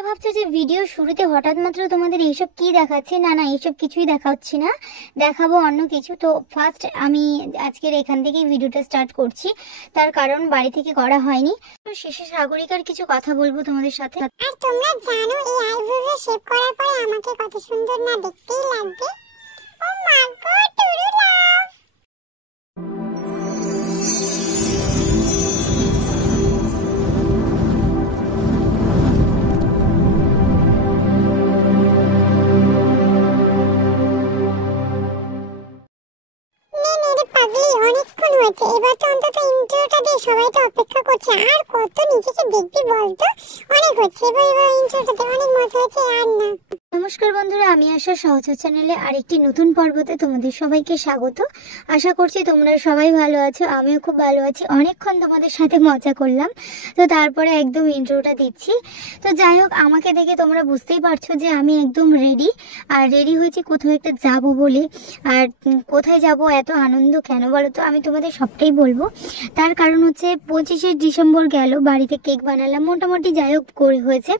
তোমরা ভাবছো যে ভিডিও শুরুতে হঠাৎ মাত্র তোমাদের এইসব কি দেখাচ্ছে, না না এইসব কিছুই দেখাচ্ছি না, দেখাবো অন্য কিছু। তো ফার্স্ট আমি আজকের এখান থেকেই ভিডিওটা স্টার্ট করছি, তার কারণ বাড়ি থেকে করা হয়নি। তো শেষে সাগরিকার কিছু কথা বলবো তোমাদের সাথে। আর তোমরা জানো এই আইব্রোটা শেভ করার পরে আমাকে কত সুন্দর না দেখতেই লাগবে। ও মা গো টুরু লাভ। অনেকক্ষণ হয়েছে, এবার তো অন্তত ইন্ট্রোটা দিয়ে সবাই তো অপেক্ষা করছে। আর কত নিজেকে দেখবি বলতো, অনেক হচ্ছে, এবার ইন্ট্রোটা দিয়ে অনেক মজা হয়েছে। আর না, নমস্কার বন্ধুরা, আমি আশা সহচর চ্যানেলে আরেকটি নতুন পর্বতে তোমাদের সবাইকে স্বাগত। আশা করছি তোমরা সবাই ভালো আছো, আমিও খুব ভালো আছি। অনেকক্ষণ তোমাদের সাথে মজা করলাম, তো তারপরে একদম ইন্ট্রোটা দিচ্ছি। তো যাই হোক, আমাকে দেখে তোমরা বুঝতেই পারছো যে আমি একদম রেডি, আর রেডি হয়েছি কোথাও একটা যাব বলে। আর কোথায় যাব, এত আনন্দ কেন বলো তো, আমি তোমাদের সবটাই বলবো। তার কারণ হচ্ছে 25শে ডিসেম্বর গেল, বাড়িতে কেক বানালাম, মোটামুটি যাই হোক করে হয়েছে।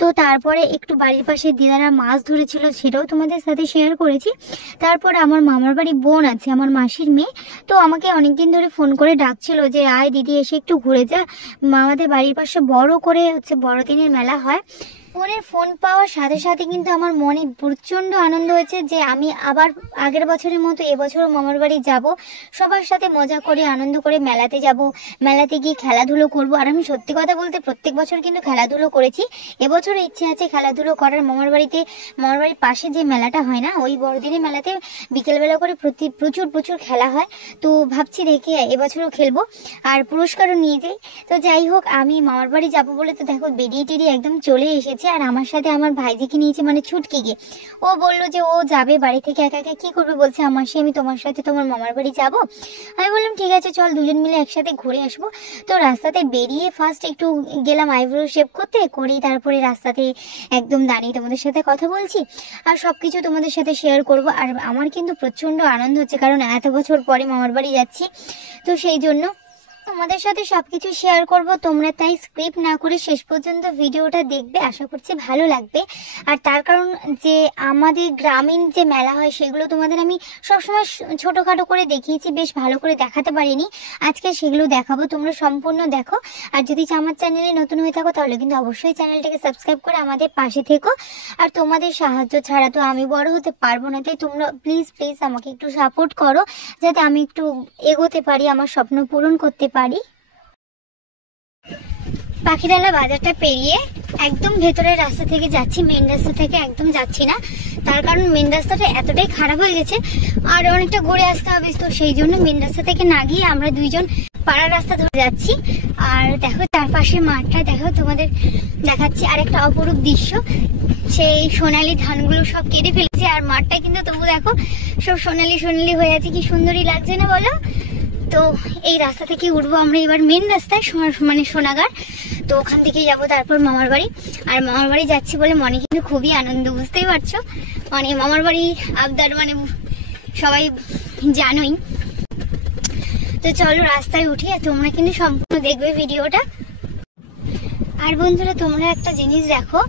তো তারপরে একটু বাড়ির পাশে দিদারা মাছ ধরেছিল, সেটাও তোমাদের সাথে শেয়ার করেছি। তারপর আমার মামার বাড়ি বোন আছে, আমার মাসির মেয়ে, তো আমাকে অনেকদিন ধরে ফোন করে ডাকছিল যে আয় দিদি এসে একটু ঘুরে যা, আমাদের বাড়ির পাশে বড় করে হচ্ছে বড়দিনের মেলা হয়। বোনের ফোন পাওয়ার সাথে সাথে কিন্তু আমার মনে প্রচণ্ড আনন্দ হয়েছে যে আমি আবার আগের বছরের মতো এবছরও মামার বাড়ি যাব, সবার সাথে মজা করে আনন্দ করে মেলাতে যাব, মেলাতে গিয়ে খেলাধুলো করব। আর আমি সত্যি কথা বলতে প্রত্যেক বছর কিন্তু খেলাধুলো করেছি, এবছরও ইচ্ছে আছে খেলাধুলো করার। মামার বাড়ির পাশে যে মেলাটা হয় না, ওই বড়দিনের মেলাতে বিকেলবেলা করে প্রচুর খেলা হয়। তো ভাবছি দেখে এবছরও খেলবো আর পুরস্কারও নিয়ে যাই। তো যাই হোক, আমি মামার বাড়ি যাবো বলে তো দেখো বেরিয়ে টেরিয়ে একদম চলে এসেছি। আর আমার সাথে আমার ভাইজিকে নিয়েছে, মানে ছুটকিকে। ও বললো যে ও যাবে বাড়ি থেকে একা একা, কি করবে বলছে, আমাসি আমি তোমার সাথে তোমার মামার বাড়ি যাব। আমি বললাম ঠিক আছে চল, দুজন মিলে একসাথে ঘুরে আসবো। তো রাস্তাতে বেরিয়ে ফার্স্ট একটু গেলাম আইব্রো শেভ করেই তারপরে রাস্তাতে একদম দাঁড়িয়ে তোমাদের সাথে কথা বলছি আর সবকিছু তোমাদের সাথে শেয়ার করব। আর আমার কিন্তু প্রচন্ড আনন্দ হচ্ছে, কারণ এত বছর পরে মামার বাড়ি যাচ্ছি, তো সেই জন্য তোমাদের সাথে সবকিছু শেয়ার করব। তোমরা তাই স্ক্রিপ্ট না করে শেষ পর্যন্ত ভিডিওটা দেখবে, আশা করছি ভালো লাগবে। আর তার কারণ যে আমাদের গ্রামীণ যে মেলা হয় সেগুলো তোমাদের আমি সবসময় ছোটোখাটো করে দেখিয়েছি, বেশ ভালো করে দেখাতে পারিনি, আজকে সেগুলো দেখাবো, তোমরা সম্পূর্ণ দেখো। আর যদি আমার চ্যানেলে নতুন হয়ে থাকো তাহলে কিন্তু অবশ্যই চ্যানেলটাকে সাবস্ক্রাইব করে আমাদের পাশে থেকো। আর তোমাদের সাহায্য ছাড়া তো আমি বড় হতে পারবো না, তাই তোমরা প্লিজ আমাকে একটু সাপোর্ট করো, যাতে আমি একটু এগোতে পারি, আমার স্বপ্ন পূরণ করতে পারি। পাখিরালা বাজারটা পেরিয়ে একদম ভেতরের রাস্তা থেকে যাচ্ছি, মেন রাস্তা থেকে একদম যাচ্ছি না, তার কারণ মেন রাস্তাটা এতটাই খারাপ হয়ে গেছে আর অনেকটা ঘুরে আসতে হবে। তো সেই জন্য মেন রাস্তা থেকে না গিয়ে আমরা দুইজন পাড়ার রাস্তা ধরে যাচ্ছি। আর দেখো চারপাশে মাঠটা দেখো, তোমাদের দেখাচ্ছি আর একটা অপরূপ দৃশ্য। সেই সোনালি ধানগুলো সব কেটে ফেলেছে, আর মাঠটা কিন্তু তবু দেখো সব সোনালি হয়ে আছে, কি সুন্দরই লাগছে না বলো। তো এই রাস্তা থেকে উঠবো আমরা এবার মেন রাস্তায়, মানে সোনাগার। তো ওখান থেকে যাবো তারপর মামার বাড়ি। আর মামার বাড়ি যাচ্ছি বলে মনে কিন্তু খুবই আনন্দ, বুঝতেই পারছো, মানে মামার বাড়ি আবদার মানে সবাই জানোই। তো চলো রাস্তায় উঠি, আর তোমরা কিন্তু সম্পূর্ণ দেখবে ভিডিওটা। আর বন্ধুরা তোমরা একটা জিনিস দেখো,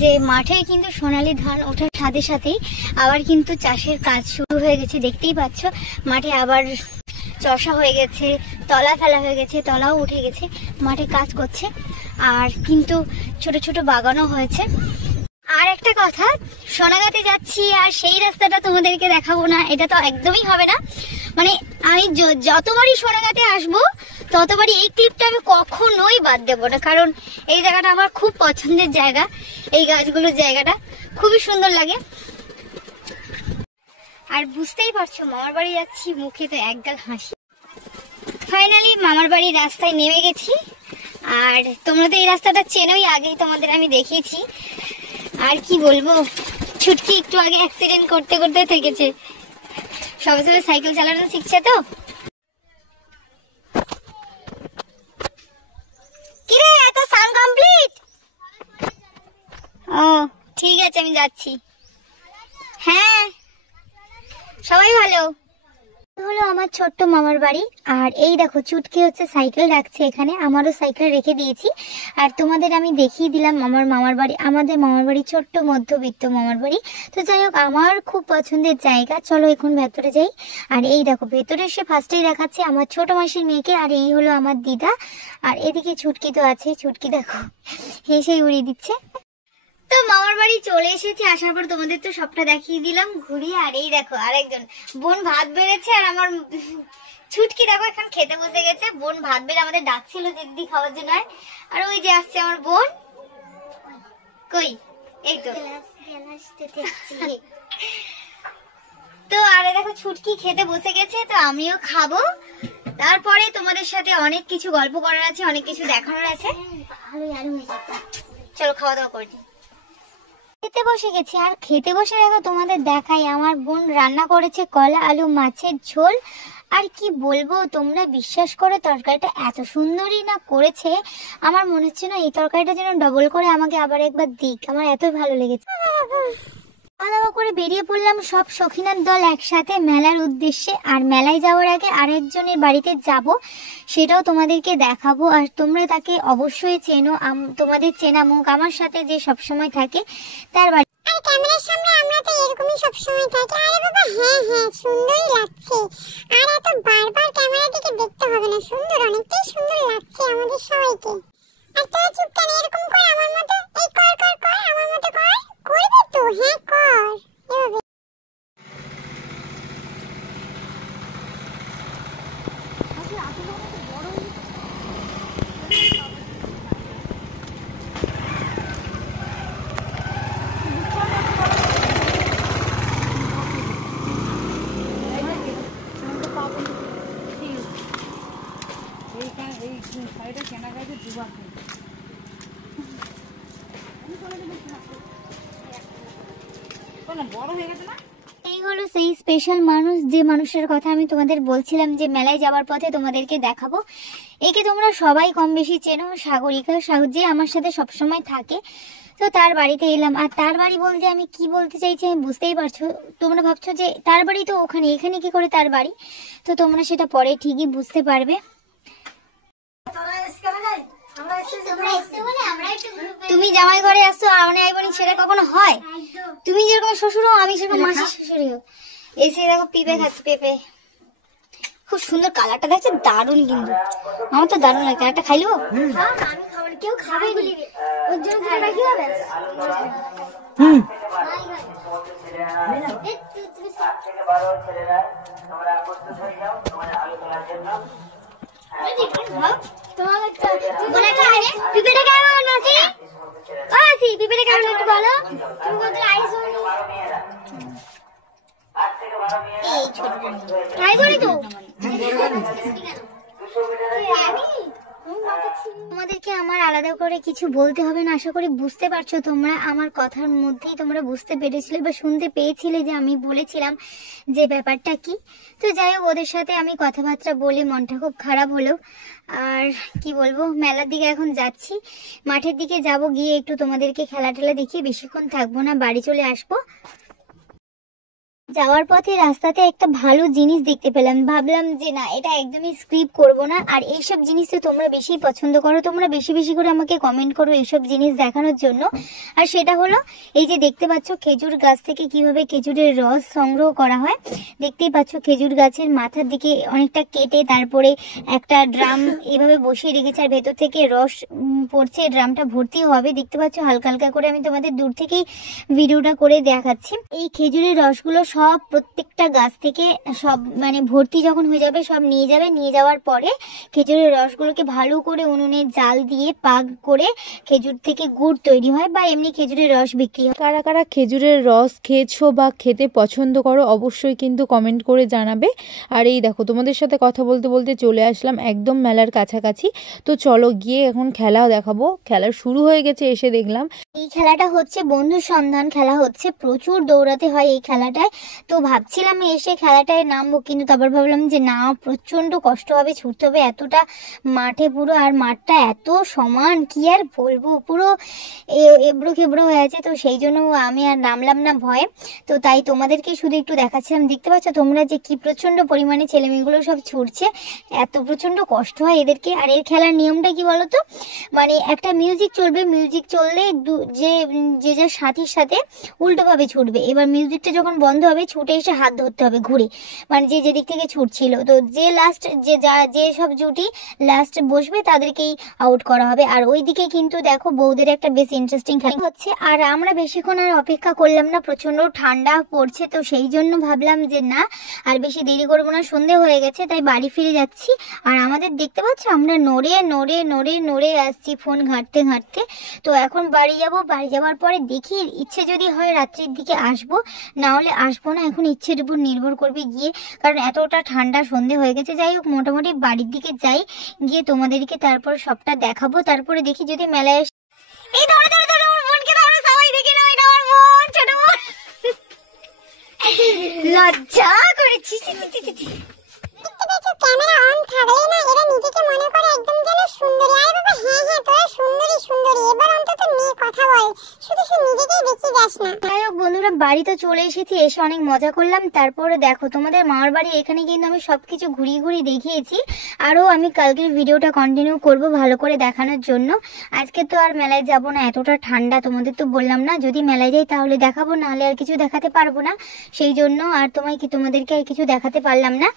যে মাঠে কিন্তু সোনালী ধান ওঠার সাথে সাথেই আবার কিন্তু চাষের কাজ শুরু হয়ে গেছে, দেখতেই পাচ্ছ মাঠে আবার চষা হয়ে গেছে, তলা ফেলা হয়ে গেছে, তলাও উঠে গেছে, মাঠে কাজ করছে। আর কিন্তু ছোট ছোট বাগানও হয়েছে। আর একটা কথা, সোনাগাতে যাচ্ছি আর সেই রাস্তাটা তোমাদেরকে দেখাবো না, এটা তো একদমই হবে না। মানে আমি যতবারই সোনাগাতে আসবো ততবারই এই ক্লিপটা আমি কখনোই বাদ দেবো না, কারণ এই জায়গাটা আমার খুব পছন্দের জায়গা, এই গাছগুলোর জায়গাটা খুবই সুন্দর লাগে। আর বুঝতেই পারছো মামার বাড়ি যাচ্ছি, মুখে তো একগাল হাসি। ফাইনালি মামার বাড়ির রাস্তায় নেমে গেছি। আর তোমরা তো এই রাস্তাটা চেনোই, আগেই তোমাদের আমি দেখিয়েছি। আর কি বলবো, ছুটকি একটু আগে অ্যাক্সিডেন্ট করতে থেকেছে, সবে সাইকেল চালানো শিখছে। তো কিরে এত সাউন্ড কমপ্লিট? ও ঠিক আছে, আমি যাচ্ছি। হ্যাঁ সবাই ভালো। হলো আমার ছোট্ট মামার বাড়ি। আর এই দেখো চুটকি হচ্ছে সাইকেল রাখছে এখানে, আমারও সাইকেল রেখে দিয়েছি। আর তোমাদের আমি দেখিয়ে দিলাম আমার মামার বাড়ি। আমাদের মামার বাড়ি ছোট্ট মধ্যবিত্ত মামার বাড়ি। তো যাই হোক, আমার খুব পছন্দের জায়গা। চলো এখন ভেতরে যাই। আর এই দেখো ভেতরে এসে ফার্স্টেই দেখাচ্ছে আমার ছোট মাসির মেয়েকে। আর এই হলো আমার দিদা। আর এদিকে ছুটকি তো আছে, ছুটকি দেখো হেসেই উড়িয়ে দিচ্ছে। তো মামার বাড়ি চলে এসেছি, আসার পর তোমাদের তো সবটা দেখিয়ে দিলাম ঘুরিয়ে। আর এই দেখো আরেকজন বোন ভাত বেড়েছে, আর আমার ছুটকি দেখো এখন খেতে বসে গেছে। বোন ভাত বেড়ে আমাদের ডাকছিল দিদি খাওয়ার জন্য। আর ওই যে আসছে আমার বোন, কই এই তো। তো আরে দেখো ছুটকি খেতে বসে গেছে, তো আমিও খাবো। তারপরে তোমাদের সাথে অনেক কিছু গল্প করার আছে, অনেক কিছু দেখানোর আছে। চলো খাওয়া দাওয়া করি। খেতে বসে গেছি। আর খেতে বসে দেখো তোমাদের দেখাই, আমার বোন রান্না করেছে কলা আলু মাছের ঝোল। আর কি বলবো, তোমরা বিশ্বাস করো তরকারিটা এত সুন্দরই না করেছে, আমার মনে হচ্ছে না এই তরকারিটা যেন ডবল করে আমাকে আবার একবার দিক, আমার এতই ভালো লেগেছে। খাওয়া দাওয়া করে বেরিয়ে পড়লাম সব সখিনার দল একসাথে মেলার উদ্দেশ্যে। আর মেলায় যাওয়ার আগে আরেকজনের বাড়িতে যাব, সেটাও তোমাদেরকে দেখাবো। আর তোমরা তাকে অবশ্যই চেনো, তোমাদের চেনা মুখ আমার সাথে যে সবসময় থাকে তার বাড়ি। আর ক্যামেরার সামনে আমরা তো এরকমই সব সময় থাকি। আরে বাবা হ্যাঁ হ্যাঁ সুন্দরই লাগছে। আর এত বারবার ক্যামেরা দিকে দেখতে হবে না, সুন্দর অনেকটাই সুন্দর লাগছে আমাদের সবাইকে। আর তোরা চুপ কেন, এরকম কর আমার মতো, এই কর কর কর আমার মতো কর। করবি তো? হ্যাঁ কর এভাবে। এই হলো সেই স্পেশাল মানুষ, যে মানুষের কথা আমি তোমাদের বলছিলাম যে মেলায় যাওয়ার পথে তোমাদেরকে দেখাবো। একে তোমরা সবাই কম বেশি চেনো, সাগরিকা, যে আমার সাথে সবসময় থাকে। তো তার বাড়িতে এলাম। আর তার বাড়ি বলতে আমি কি বলতে চাইছি আমি বুঝতেই পারছো। তোমরা ভাবছো যে তার বাড়ি তো ওখানে, এখানে কি করে তার বাড়ি, তো তোমরা সেটা পরে ঠিকই বুঝতে পারবে। তুমি জামাই ঘরে আসছো আর আইবনি, সেটা কখনো হয়? তুমি যেরকম শ্বশুর হও আমি সেরকম মাসির শ্বশুরই হোক। এসে দেখো পেঁপে খাচ্ছি, পেঁপে খুব সুন্দর, কালারটা দেখছে দারুণ, কিন্তু আমার তো দারুণ লাগে। কালারটা খাইলো কেউ খাবে ওর জন্য রাখি হবে। তোমাদেরকে আমার আলাদা করে কিছু বলতে হবে না, আশা করি বুঝতে পারছো তোমরা। আমার কথার মধ্যেই তোমরা বুঝতে পেরেছিলে বা শুনতে পেয়েছিলে যে আমি বলেছিলাম যে ব্যাপারটা কি। তো যাই হোক, ওদের সাথে আমি কথাবার্তা বলে মনটা খুব খারাপ হলো। আর কি বলবো, মেলার দিকে এখন যাচ্ছি, মাঠের দিকে যাব, গিয়ে একটু তোমাদেরকে খেলা টেলা দেখিয়ে বেশিক্ষণ থাকবো না, বাড়ি চলে আসবো। যাওয়ার পথে রাস্তাতে একটা ভালো জিনিস দেখতে পেলাম, ভাবলাম যে না এটা একদমই স্কিপ করব না। আর এইসব জিনিস তো তোমরা বেশি পছন্দ করো, তোমরা বেশি বেশি করে আমাকে কমেন্ট করো এইসব জিনিস দেখানোর জন্য। আর সেটা হলো এই যে দেখতে পাচ্ছ খেজুর গাছ থেকে কিভাবে খেজুরের রস সংগ্রহ করা হয়। দেখতেই পাচ্ছ খেজুর গাছের মাথার দিকে অনেকটা কেটে তারপরে একটা ড্রাম এভাবে বসিয়ে রেখেছে, আর ভেতর থেকে রস পড়ছে, ড্রামটা ভর্তি হবে। দেখতে পাচ্ছ হালকা হালকা করে, আমি তোমাদের দূর থেকেই ভিডিওটা করে দেখাচ্ছি। এই খেজুরের রসগুলো সব প্রত্যেকটা গাছ থেকে সব মানে ভর্তি যখন হয়ে যাবে সব নিয়ে যাবে, নিয়ে যাওয়ার পরে খেজুরের রসগুলোকে ভালো করে উনুনে জাল দিয়ে পাক করে খেজুর থেকে গুড় তৈরি হয় বা এমনি খেজুরের রস বিক্রি হয়। কারা কারা খেজুরের রস খেয়েছো বা খেতে পছন্দ করো অবশ্যই কিন্তু কমেন্ট করে জানাবে। আর এই দেখো তোমাদের সাথে কথা বলতে বলতে চলে আসলাম একদম মেলার কাছাকাছি। তো চলো গিয়ে এখন খেলাও দেখাবো। খেলা শুরু হয়ে গেছে, এসে দেখলাম এই খেলাটা হচ্ছে বন্ধু সন্ধান খেলা হচ্ছে, প্রচুর দৌড়াতে হয় এই খেলাটায়। তো ভাবছিলাম এসে খেলাটায় নামবো, কিন্তু তারপর ভাবলাম যে না, প্রচণ্ড কষ্ট হবে, ছুটতে হবে এতটা মাঠে পুরো, আর মাঠটা এত সমান কি আর বলবো, পুরো এবড়ো খেবড়ো হয়ে আছে। তো সেই জন্য আমি আর নামলাম না ভয়ে। তো তাই তোমাদেরকে শুধু একটু দেখাচ্ছিলাম। দেখতে পাচ্ছ তোমরা যে কি প্রচণ্ড পরিমাণে ছেলেমেয়েগুলো সব ছুটছে, এত প্রচণ্ড কষ্ট হয় এদেরকে। আর এর খেলার নিয়মটা কি বলতো, মানে একটা মিউজিক চলবে, মিউজিক চললে যে যার সাথীর সাথে উল্টোভাবে ছুটবে। এবার মিউজিকটা যখন বন্ধ হবে ছুটে এসে হাত ধরতে হবে ঘুরে, মানে যে যেদিক থেকে ছুটছিল। তো যে লাস্ট যে সব জুটি লাস্ট বসবে তাদেরকেই আউট করা হবে। আর ওইদিকে কিন্তু দেখো বউদের একটা বেশ ইন্টারেস্টিং খেলা হচ্ছে। আর আমরা বেশিক্ষণ আর অপেক্ষা করলাম না, প্রচন্ড ঠান্ডা পড়ছে। তো সেই জন্য ভাবলাম যে না আর বেশি দেরি করবো না, সন্ধে হয়ে গেছে, তাই বাড়ি ফিরে যাচ্ছি। আর আমাদের দেখতে পাচ্ছ আমরা নড়ে নড়ে নড়ে নড়ে আসছি ফোন ঘাঁটতে ঘাঁটতে। তো এখন বাড়ি যাব, বাড়ি যাওয়ার পরে দেখি ইচ্ছে যদি হয় রাত্রির দিকে আসবো, না হলে আসবো না। এখন ইচ্ছের উপর নির্ভর করবে গিয়ে, কারণ এতটা ঠান্ডা, সন্ধে হয়ে গেছে। যাই হোক, মোটামুটি বাড়ির দিকে যাই, গিয়ে তোমাদেরকে তারপর সবটা দেখাবো। তারপরে দেখি যদি মেলায় এই ধরো ধরো ধরো আমার বোনকে ধরো, সবাই দেখে নাও, এটা আমার বোন, ছোট বোন। লজ্জা করেছি। দেখতে পেয়েছো ক্যামেরা অন থাকলে না এরা নিজেকে মনে করে একদম যেন সুন্দরী। আরে বাবা হ্যাঁ হ্যাঁ তোরা সুন্দরী সুন্দরী, এবার অন্তত নিয়ে কথা বল, শুধু শুধু নিজেকেই দেখিয়ে যাস না। যাই হোক বন্ধুরা, বাড়ি তো চলে এসেছি, এসে অনেক মজা করলাম। তারপরে দেখো তোমাদের মামার বাড়ি এখানে কিন্তু আমি সবকিছু ঘুরিয়ে ঘুরিয়ে দেখিয়েছি। আরও আমি কালকের ভিডিওটা কন্টিনিউ করব ভালো করে দেখানোর জন্য। আজকে তো আর মেলায় যাব না, এতটা ঠান্ডা, তোমাদের তো বললাম না, যদি মেলায় যাই তাহলে দেখাবো, নাহলে আর কিছু দেখাতে পারবো না। সেই জন্য আর তোমাদেরকে আর কিছু দেখাতে পারলাম না।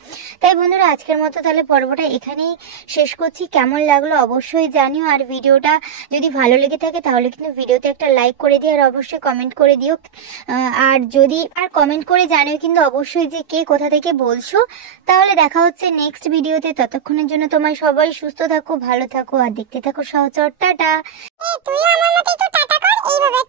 তাই বন্ধুরা আজকের মতো তাহলে পর্বটা এখানেই শেষ করছি। কেমন লাগলো অবশ্যই জানিও। আর ভিডিওটা যদি ভালো লেগে থাকে তাহলে কিন্তু ভিডিওতে একটা লাইক করে দিও, আর অবশ্যই কমেন্ট করে দিও। আর কমেন্ট করে জানিও কিন্তু অবশ্যই যে কে কোথা থেকে বলছো। তাহলে দেখা হচ্ছে নেক্সট ভিডিওতে। ততক্ষণের জন্য তোমরা সবাই সুস্থ থাকো, ভালো থাকো, আর দেখতে থাকো সহচর। টাটা। তুই আমার মতো একটু টাটা কর এইভাবে।